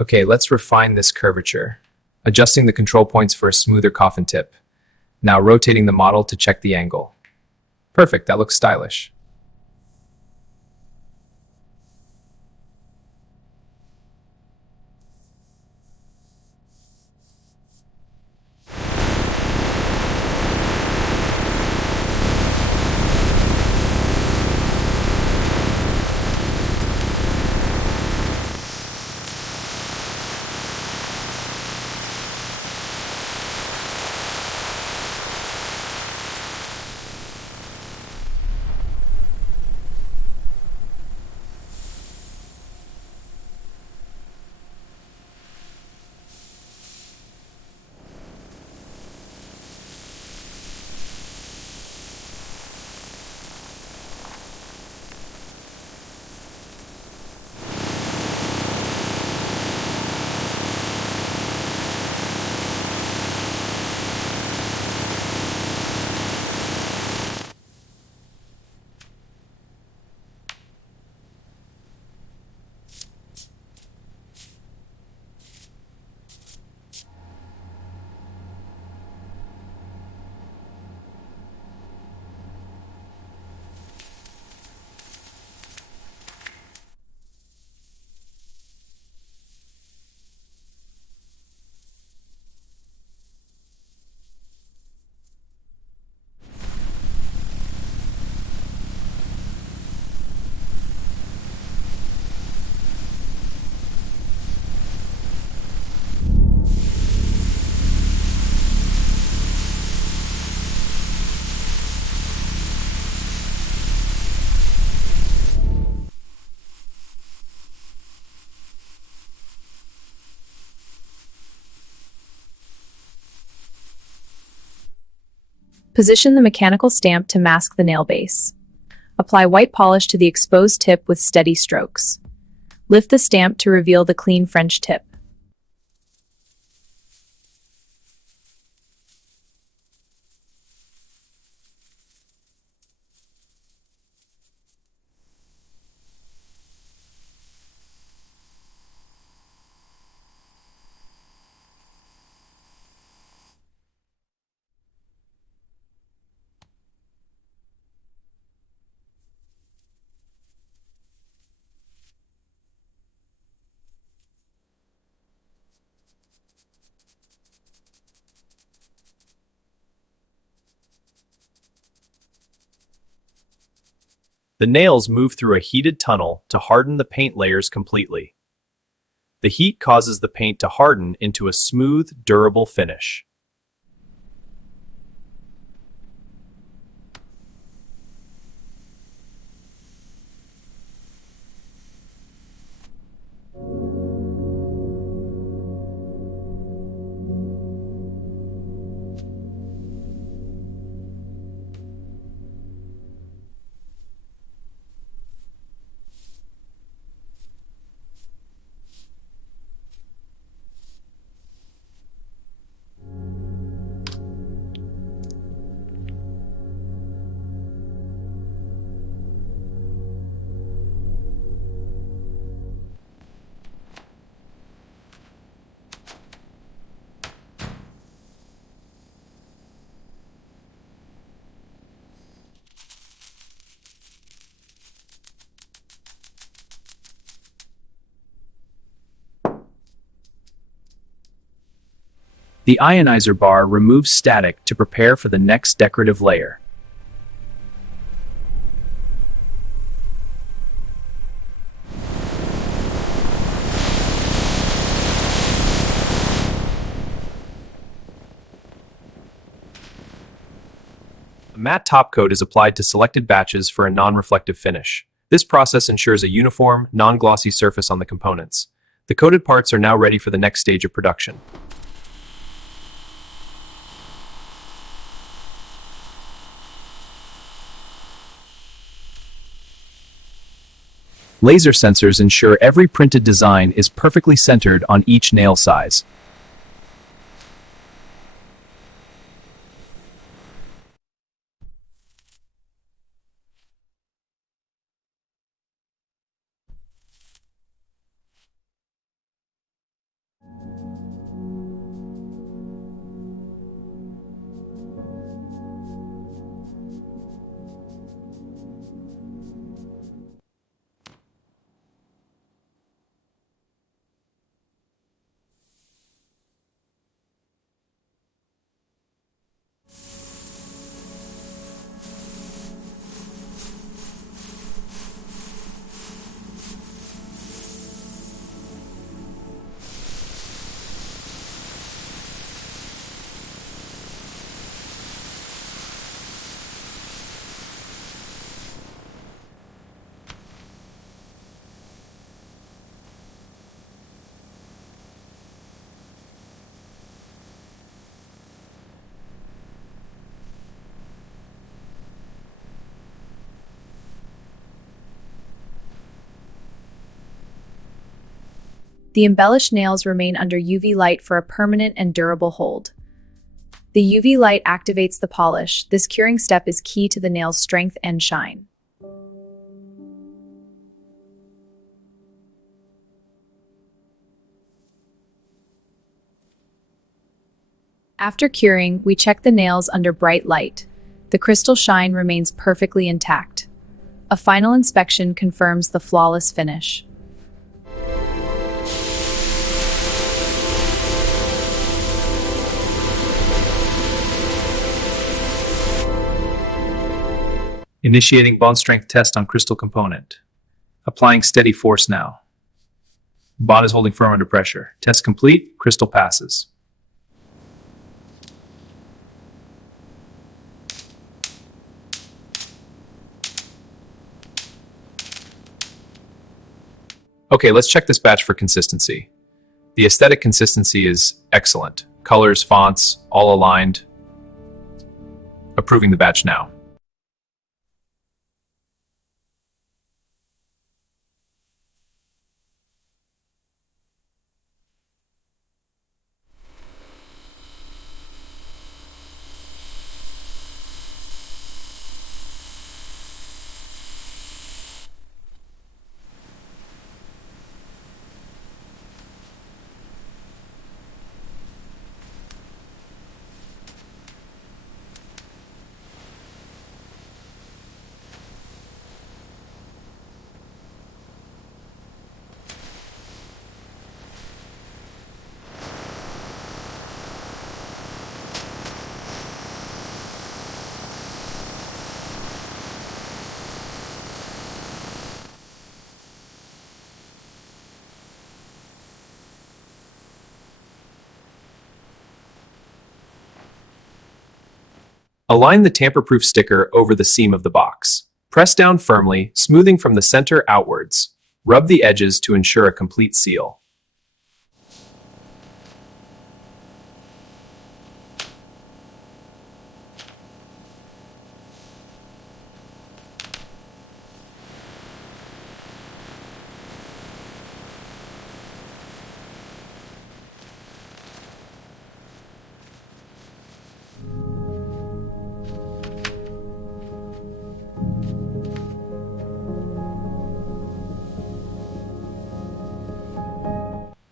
Okay, let's refine this curvature. Adjusting the control points for a smoother coffin tip. Now rotating the model to check the angle. Perfect, that looks stylish. Position the mechanical stamp to mask the nail base. Apply white polish to the exposed tip with steady strokes. Lift the stamp to reveal the clean French tip. The nails move through a heated tunnel to harden the paint layers completely. The heat causes the paint to harden into a smooth, durable finish. The ionizer bar removes static to prepare for the next decorative layer. A matte top coat is applied to selected batches for a non-reflective finish. This process ensures a uniform, non-glossy surface on the components. The coated parts are now ready for the next stage of production. Laser sensors ensure every printed design is perfectly centered on each nail size. The embellished nails remain under UV light for a permanent and durable hold. The UV light activates the polish. This curing step is key to the nail's strength and shine. After curing, we check the nails under bright light. The crystal shine remains perfectly intact. A final inspection confirms the flawless finish. Initiating bond strength test on crystal component. Applying steady force now. Bond is holding firm under pressure. Test complete. Crystal passes. Okay, let's check this batch for consistency. The aesthetic consistency is excellent. Colors, fonts, all aligned. Approving the batch now. Align the tamper-proof sticker over the seam of the box. Press down firmly, smoothing from the center outwards. Rub the edges to ensure a complete seal.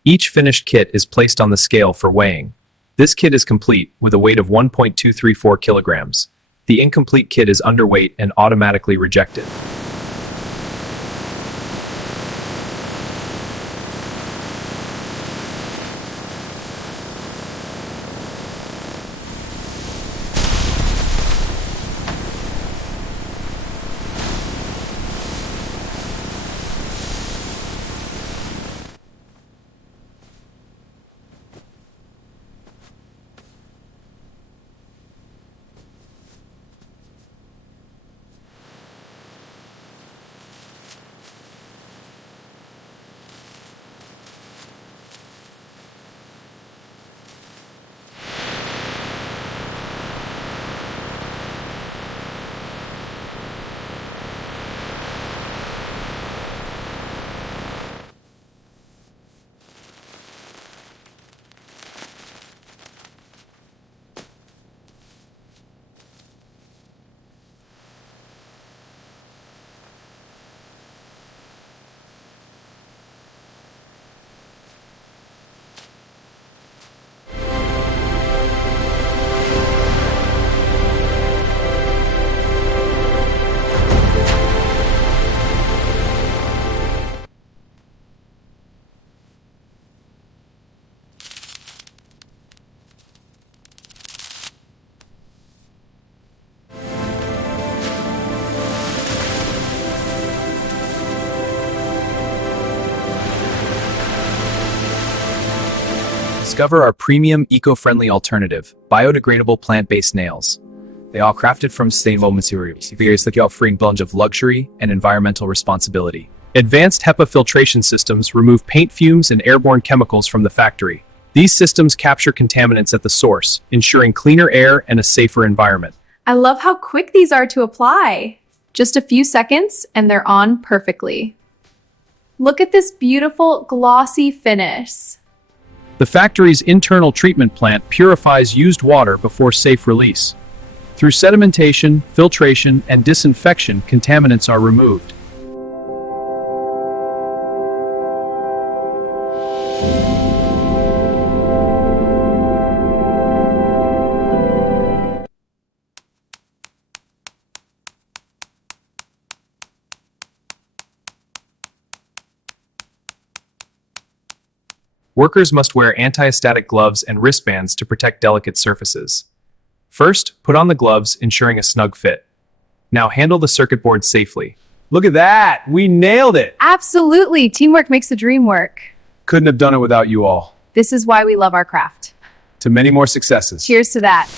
Each finished kit is placed on the scale for weighing. This kit is complete with a weight of 1.234 kilograms. The incomplete kit is underweight and automatically rejected. Discover our premium eco-friendly alternative, biodegradable plant-based nails. They are crafted from sustainable materials, offering a blend of luxury and environmental responsibility. Advanced HEPA filtration systems remove paint fumes and airborne chemicals from the factory. These systems capture contaminants at the source, ensuring cleaner air and a safer environment. I love how quick these are to apply. Just a few seconds and they're on perfectly. Look at this beautiful glossy finish. The factory's internal treatment plant purifies used water before safe release. Through sedimentation, filtration, and disinfection, contaminants are removed. Workers must wear anti-static gloves and wristbands to protect delicate surfaces. First, put on the gloves, ensuring a snug fit. Now handle the circuit board safely. Look at that! We nailed it! Absolutely, teamwork makes the dream work. Couldn't have done it without you all. This is why we love our craft. To many more successes. Cheers to that.